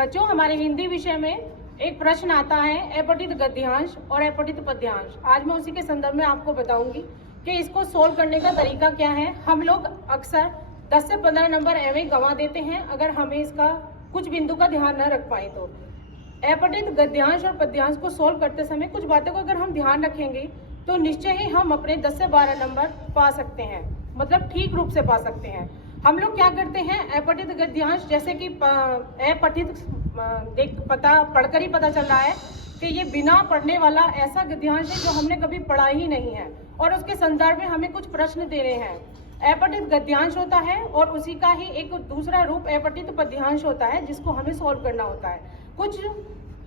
बच्चों, हमारे हिंदी विषय में एक प्रश्न आता है अपठित गद्यांश और अपठित पद्यांश। आज मैं उसी के संदर्भ में आपको बताऊंगी कि इसको सोल्व करने का तरीका क्या है। हम लोग अक्सर 10 से 15 नंबर एवं गंवा देते हैं अगर हमें इसका कुछ बिंदु का ध्यान न रख पाए तो। अपठित गद्यांश और पद्यांश को सोल्व करते समय कुछ बातों को अगर हम ध्यान रखेंगे तो निश्चय ही हम अपने 10 से 12 नंबर पा सकते हैं, मतलब ठीक रूप से पा सकते हैं। हम लोग क्या करते हैं, अपठित गद्यांश जैसे कि अपठित पढ़कर ही पता चल रहा है कि ये बिना पढ़ने वाला ऐसा गद्यांश है जो हमने कभी पढ़ा ही नहीं है और उसके संदर्भ में हमें कुछ प्रश्न दे रहे हैं। अपठित गद्यांश होता है और उसी का ही एक दूसरा रूप अपठित पद्यांश होता है जिसको हमें सोल्व करना होता है। कुछ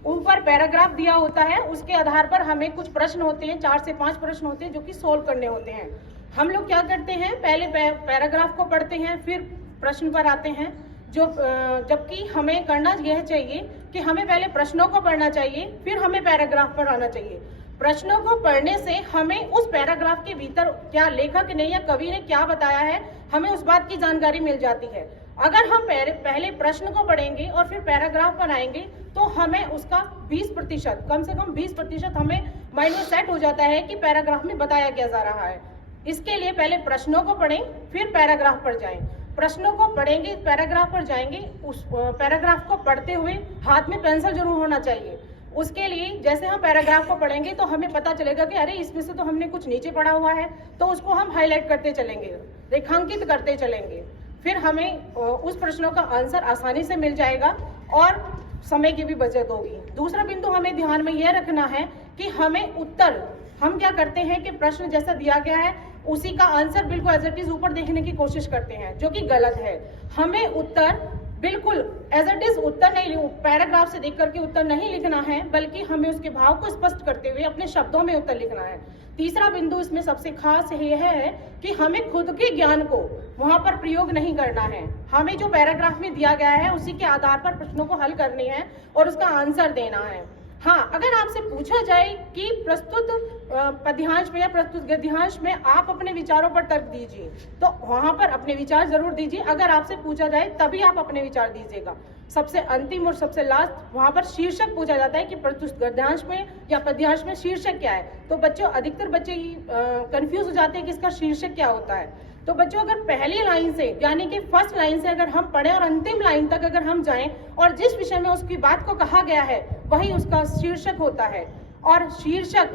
ऊपर पैराग्राफ दिया होता है, उसके आधार पर हमें कुछ प्रश्न होते हैं, 4 से 5 प्रश्न होते हैं जो कि सोल्व करने होते हैं। हम लोग क्या करते हैं, पहले पैराग्राफ को पढ़ते हैं फिर प्रश्न पर आते हैं, जबकि हमें करना यह चाहिए कि हमें पहले प्रश्नों को पढ़ना चाहिए फिर हमें पैराग्राफ पर आना चाहिए। प्रश्नों को पढ़ने से हमें उस पैराग्राफ के भीतर क्या लेखक ने या कवि ने क्या बताया है, हमें उस बात की जानकारी मिल जाती है। अगर हम पहले प्रश्न को पढ़ेंगे और फिर पैराग्राफ पर आएंगे तो हमें उसका 20%, कम से कम 20% हमें माइंड में सेट हो जाता है कि पैराग्राफ में बताया क्या जा रहा है। इसके लिए पहले प्रश्नों को पढ़ें फिर पैराग्राफ पर जाएं। प्रश्नों को पढ़ेंगे, पैराग्राफ पर जाएंगे, उस पैराग्राफ को पढ़ते हुए हाथ में पेंसिल जरूर होना चाहिए। उसके लिए जैसे हम पैराग्राफ को पढ़ेंगे तो हमें पता चलेगा कि अरे इसमें से तो हमने कुछ नीचे पढ़ा हुआ है, तो उसको हम हाईलाइट करते चलेंगे, रेखांकित करते चलेंगे। फिर हमें उस प्रश्नों का आंसर आसानी से मिल जाएगा और समय की भी बचत होगी। दूसरा बिंदु हमें ध्यान में यह रखना है कि हमें उत्तर, हम क्या करते हैं कि प्रश्न जैसा दिया गया है उसी का आंसर बिल्कुल एज इट इज ऊपर देखने की कोशिश करते हैं, जो कि गलत है। हमें उत्तर बिल्कुल एज इट इज उत्तर नहीं, पैराग्राफ से देख करके उत्तर नहीं लिखना है, बल्कि हमें उसके भाव को स्पष्ट करते हुए अपने शब्दों में उत्तर लिखना है। तीसरा बिंदु इसमें सबसे खास यह है कि हमें खुद के ज्ञान को वहां पर प्रयोग नहीं करना है। हमें जो पैराग्राफ में दिया गया है उसी के आधार पर प्रश्नों को हल करनी है और उसका आंसर देना है। हाँ, अगर आपसे पूछा जाए कि प्रस्तुत पद्यांश में या प्रस्तुत गद्यांश में आप अपने विचारों पर तर्क दीजिए, तो वहां पर अपने विचार जरूर दीजिए। अगर आपसे पूछा जाए तभी आप अपने विचार दीजिएगा। सबसे अंतिम और सबसे लास्ट वहां पर शीर्षक पूछा जाता है कि प्रस्तुत गद्यांश में या पद्यांश में शीर्षक क्या है। तो बच्चों, अधिकतर बच्चे ही कंफ्यूज हो जाते हैं कि इसका शीर्षक क्या होता है। तो बच्चों, अगर पहली लाइन से यानी कि फर्स्ट लाइन से अगर हम पढ़ें और अंतिम लाइन तक अगर हम जाएं और जिस विषय में उसकी बात को कहा गया है वही उसका शीर्षक होता है। और शीर्षक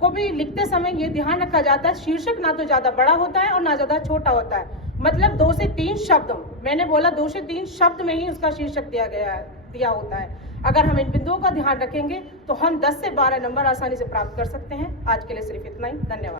को भी लिखते समय ये ध्यान रखा जाता है, शीर्षक ना तो ज्यादा बड़ा होता है और ना ज्यादा छोटा होता है, मतलब 2 से 3 शब्द, मैंने बोला 2 से 3 शब्द में ही उसका शीर्षक दिया होता है। अगर हम इन बिंदुओं का ध्यान रखेंगे तो हम 10 से 12 नंबर आसानी से प्राप्त कर सकते हैं। आज के लिए सिर्फ इतना ही, धन्यवाद।